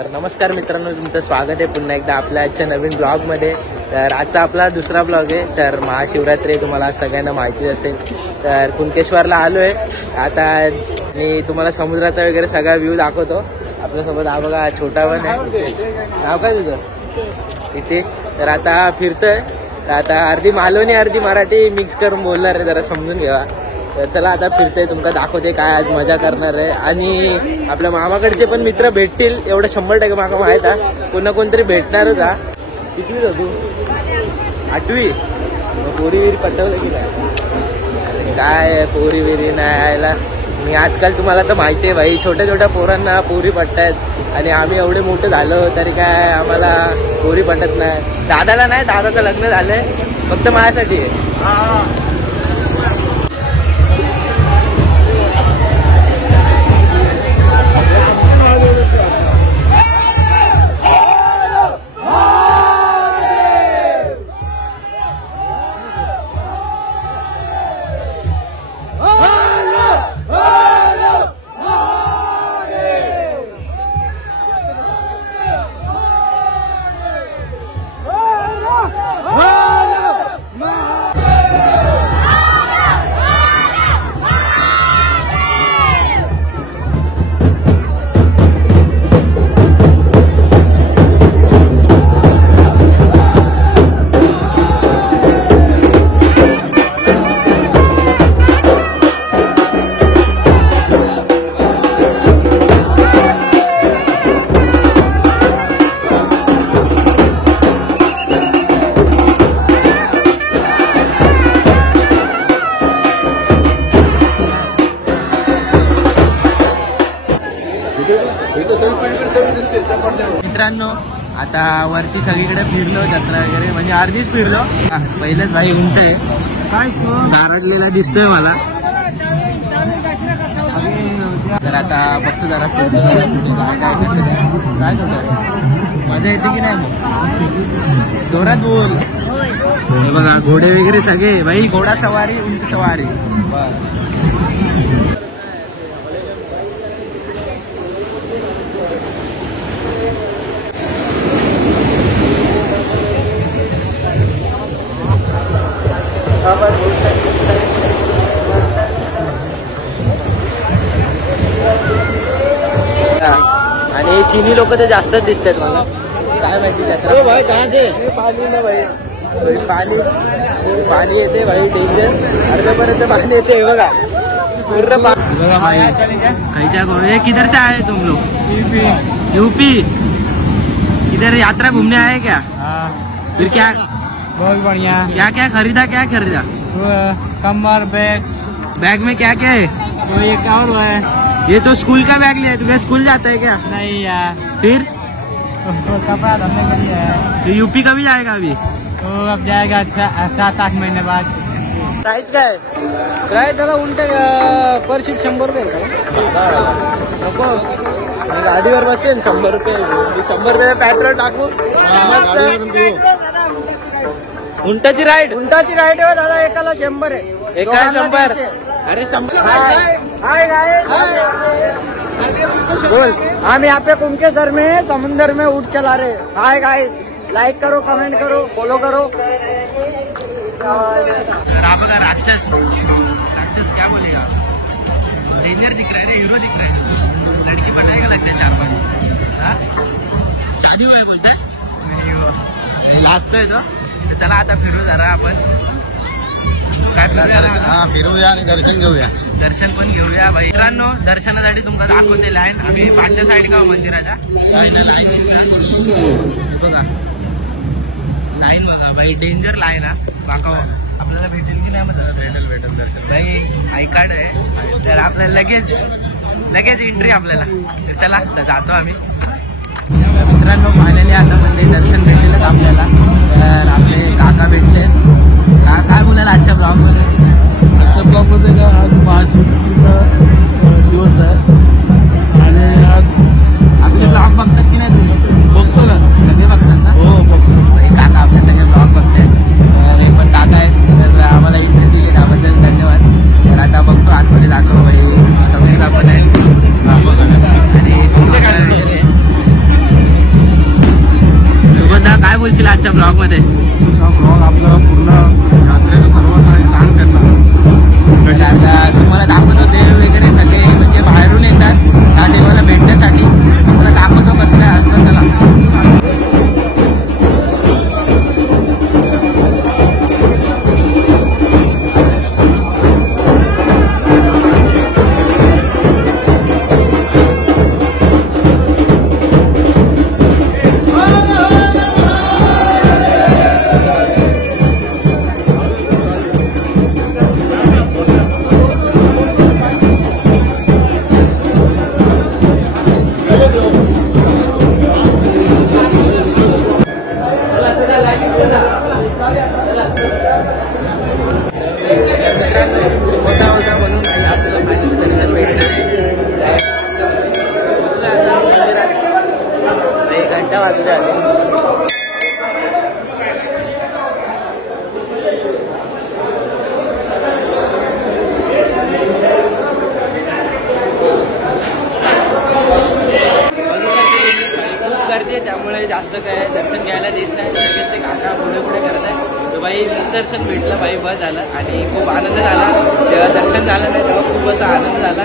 तर नमस्कार मित्रांनो, तुमचं स्वागत आहे पुन्हा एकदा आपल्या आजच्या नवीन ब्लॉगमध्ये. तर आजचा आपला दुसरा ब्लॉग आहे. तर महाशिवरात्री सगळ्यांना माहिती असेल. तर कुणकेश्वरला आलो आहे. आता मी तुम्हाला समुद्राचा वगैरे सगळा व्ह्यू दाखवतो. आपल्यासोबत हा बघा छोटा पण आहे. नाव काय तुझं? हितेश. तर आता फिरतोय. तर आता अर्धी मालवणी अर्धी मराठी मिक्स करून बोलणार आहे, जरा समजून घ्या. तर चला आता फिरतोय, तुमका दाखवते काय आज मजा करणार आहे. आणि आपल्या मामाकडचे पण मित्र भेटतील एवढं 100% माका माहित आहे. पुन्हा कोणतरी भेटणारच हा. कितवी जा तू? 8वी. पोरी विरी पटवलं की काय? पोरी विरी नाही यायला. मी आजकाल तुम्हाला तर माहिती आहे भाई, छोट्या छोट्या पोरांना पोरी पटतायत आणि आम्ही एवढे मोठे झालो तरी काय आम्हाला पोरी पटत नाही. दादाला नाही, दादाचं लग्न झालंय, फक्त माझ्यासाठी आहे. मित्रांनो, आता वरती सगळीकडे फिरलो, जत्रा वगैरे म्हणजे अर्धीच फिरलो. पहिलेच भाई उंट आहे, काय नारळलेला दिसतोय मला. तर आता बघतो जरा फिरतो, काय काय कसं काय मजा येते की नाही. मग जोरात बोल. हे बघा घोडे वगैरे सगळे भाई, घोडा सवारी उंट सवारी. आणि चीनी लोक तर जास्तच दिसतात मला, काय माहिती त्याचा. पाणी ना भाई, पाणी येते भाई, डेंजर. अर्ध्यापर्यंत पाणी येते बघा, पूर्ण बघा भाई. खायच्या गोळे किधर से आए तुम लोग? यूपी. इधर यात्रा घूमने आए क्या? फिर क्या? बहुत बढ़िया. क्या खरीदा? कमर बैग में क्या क्या है? वो एक और है. ये तो स्कूल का बैग लिया है. तू स्कूल जाता है क्या? नहीं यार. फिर तो कपड़ा धोने के लिए है. तो यूपी कभी जाएगा? अभी तो अब जाएगा 7-8 महीने बाद. प्राइस काय आहे? प्राइस दादा उंट पर शीट 100 रुपये. नको, गाडीवर बसेल 100 रुपये. 100 रुपये पेट्रोल टाकू. उंटाची राईड हो दादा, एकाला 100 आहे. एकाला 100. अरे 100. बोल. हम यहाँ पे कुणकेश्वर में समुद्र में ऊँट चला रहे. हाय गाइस, लाइक करो, कमेंट करो, फॉलो करो. बघा राक्षस क्या बोलेगा? डेंजर दिख रहा है, हीरो दिख रहा है. लड़की पटाएगा लगता है 4-5. शादी हुई बोलता है, लास्ट है तो. चला आता फिरू जरा आपण. काय फिरूया आणि दर्शन घेऊया. दर्शन पण घेऊया भाई. मित्रांनो, दर्शनासाठी तुमका दाखवते लाईन. आम्ही पाठच्या साईड का मंदिराच्या बघा लाईन बघा भाई, डेंजर लाईन हा. बाका आपल्याला भेटेल की नाही? मग भेटेल दर्शन भाई. आय कार्ड आहे, तर आपल्याला लगेच एंट्री आपल्याला. तर चला तर जातो आम्ही. मित्रांनो, फायनली आता म्हणजे दर्शन भेटलेलंच आपल्याला. तर आपले काका भेटले. काय बोलायला आजच्या ब्लॉगमध्ये? का आज महाशिवरात्रीचा दिवस आहे आणि आज आपले ब्लॉग बघतात की नाही तुम्ही? बघतो ना, सगळे बघतात ना? हो बघतो. काका आपले सगळे ब्लॉग बघतात. तर हे पण काका आहेत, तर आम्हाला इंटरेस्ट दिली त्याबद्दल धन्यवाद. तर आता बघतो आतमध्ये जातो भाई, सगळेला पण आहे आणि बोलशील आजच्या ब्लॉग मध्ये? ब्लॉग आपला पूर्ण यात्रेचं सर्व काही सांग त्यांना. आता तुम्हाला दाखवतो देव वगैरे सगळे म्हणजे बाहेरून येतात त्या देवाला भेटण्यासाठी. तुम्हाला दाखवतो कसं काय असतं. चला त्यामुळे जास्त काय दर्शन घ्यायला देत नाही. लगेच ते काका पुढे पुढे करत आहे. तर बाई दर्शन भेटलं, बाई बस झालं आणि खूप आनंद झाला. जेव्हा दर्शन झालं नाही तेव्हा खूप असा आनंद झाला.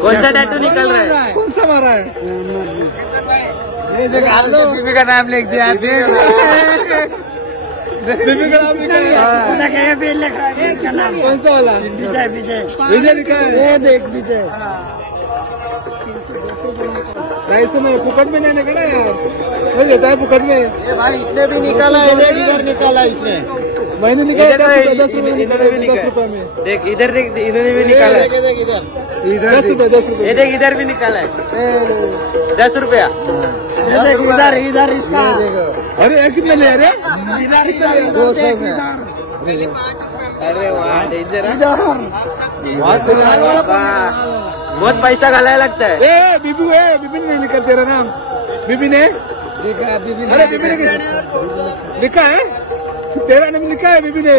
कौन सा टैटू निकल रहा है? कौन सा मारा है? ये जो बीवी का नाम लिख दिया बेबीकडे आप लिखा है कौन सा वाला विजय विजय विजय लिखा है ये देख विजय 250 में फुकट में जाने का ना यार नहीं देता है फुकट में ये भाई इसने भी निकाला है इधर निकाला इसने मैंने निकाला 10 रुपए में देख इधर देख इन्होंने भी निकाला है इधर 10 रुपए ये देख इधर भी निकाला है 10 रुपया ये देख इधर इधर इसका अरे यार कितने ले अरे इधर इधर इधर देख इधर अरे वाह डेंजर वाह बहुत पैसा घालायला लगता है बीबी ने नहीं निकल तेरा नाम बीबी ने अरे बीबी ने लिखा है तेरा नाम लिखा है बीबी ने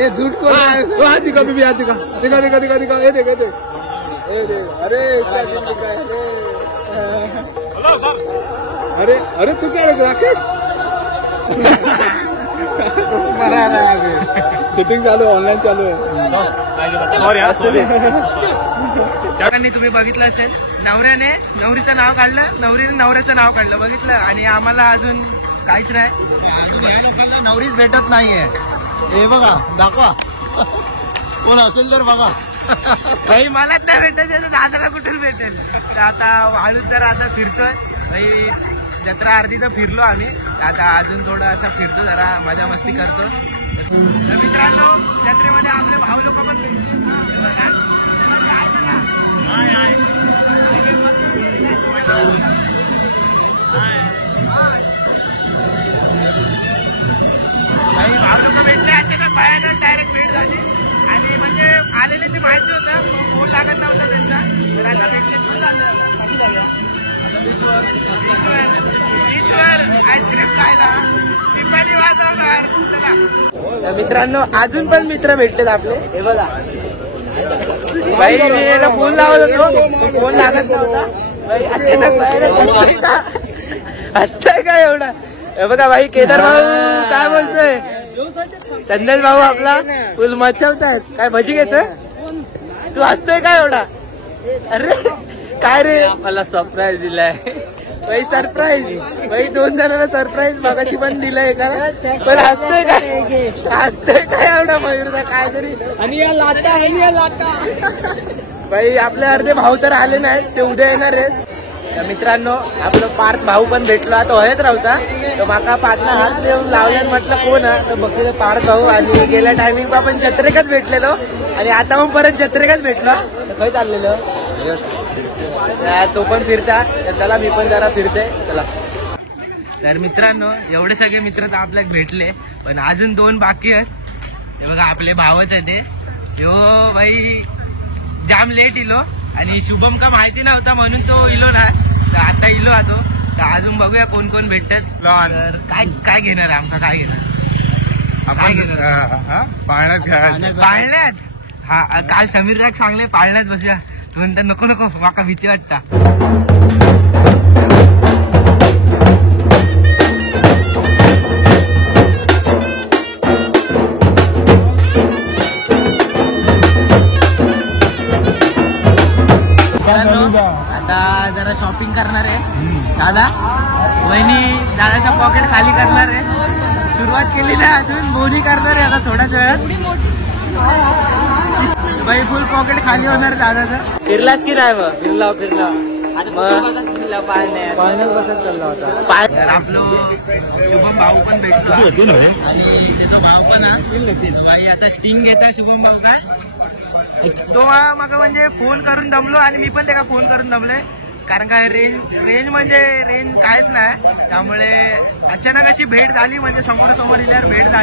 ये झूठ को हाथ दिखा बीबी हाथ दिखा दिखा दिखा दिखा दिखा ये देख अरे इसका नाम लिखा है अरे अरे तू क्या राकेश शूटिंग चालू ऑनलाईन चालू आहे सॉरी तुम्ही बघितलं असेल नवऱ्याने नवरीचं नाव काढलं नवरीने नवऱ्याचं नाव काढलं बघितलं आणि आम्हाला अजून काहीच नाही या लोकांना नवरीच भेटत नाहीये हे बघा दाखवा कोण असेल तर बघा भाई मलाच नाही भेटायचं तर दादाला कुठून भेटेल तर आता वाळूत जर आता फिरतोय भाई जत्रा अर्धी तर फिरलो आम्ही आता अजून थोडं असं फिरतो जरा मजा मस्ती करतो तर मित्रांनो जत्रेमध्ये आपले भाऊ लोक पण भाई भाऊ लोक भेटले अचानक बाहेर डायरेक्ट भेट झाली आणि म्हणजे आलेले ते माहिती होतं फोन लागत नव्हता त्यांचा तर आता भेटले पण झालं बीचवर आईस्क्रीम खायला पिंपाणी वाजवणार चला मित्रांनो अजून पण मित्र भेटतात आपले हे बघा भाई मी याला फोन लावत होतो फोन लागत नव्हता भाई अचानक बाहेर असतंय का एवढा हे बघा भाई केदार भाऊ काय बोलतोय संदेश भाऊ आपला फुल मचवतायत काय भजी घेतोय तू हसतोय काय एवढा अरे काय रे मला सरप्राईज दिलाय भाई सरप्राईज भाई 2 जणांना सरप्राईज मगाशी पण दिलंय का पण हसतोय काय एवढा मयूरचा काय तरी आणि या लाटा भाई आपले अर्धे भाऊ तर आले नाहीत ते उद्या येणार आहेत तर मित्रांनो आपलं पार्थ भाऊ पण भेटला तो हयत राहता तर माका पार्थला हात देऊन लावल्यान म्हटलं कोण तर बघितलं पार्थ भाऊ आणि गेल्या टायमिंग पण जत्रेकच भेटलेलो आणि आता मग परत जत्रेकच भेटलो तर खय चाललेलो तो पण फिरता तर चला मी पण जरा फिरते चला तर मित्रांनो एवढे सगळे मित्र तर आपल्याला भेटले पण अजून 2 बाकी आहेत हे बघा आपले भावच आहे ते यो भाई जाम लेट इलो आणि शुभम का माहिती नव्हता म्हणून तो इलो ना तर आता इलो तो तर अजून बघूया कोण कोण भेटतात तर काय घेणार आमका काय घेणार पाळण्यात हा काल समीर नाग सांगले पाळण्यात बसूया म्हणतात नको माका भीती वाटता आता जरा शॉपिंग करणार आहे दादा वहिनी दादाचा पॉकेट खाली करणार आहे सुरुवात केलेली आहे अजून बोनी करणार आहे आता थोड्याच वेळात भाई फुल पॉकेट खाली होणार दादाचं फिरलाच की नाही मग फिरला पाळण्यात बसत चालला होता आपलं शुभम भाऊ पण भेटलो आणि त्याचा भाऊ पण आता स्टिंग घेता शुभम भाऊ काय तो मागा म्हणजे फोन करून दमलो आणि मी पण त्याला फोन करून दमले कारण काय रेंज म्हणजे रेंज कायच नाही त्यामुळे अचानक अशी भेट झाली म्हणजे समोरासमोर इल्यावर भेट झाली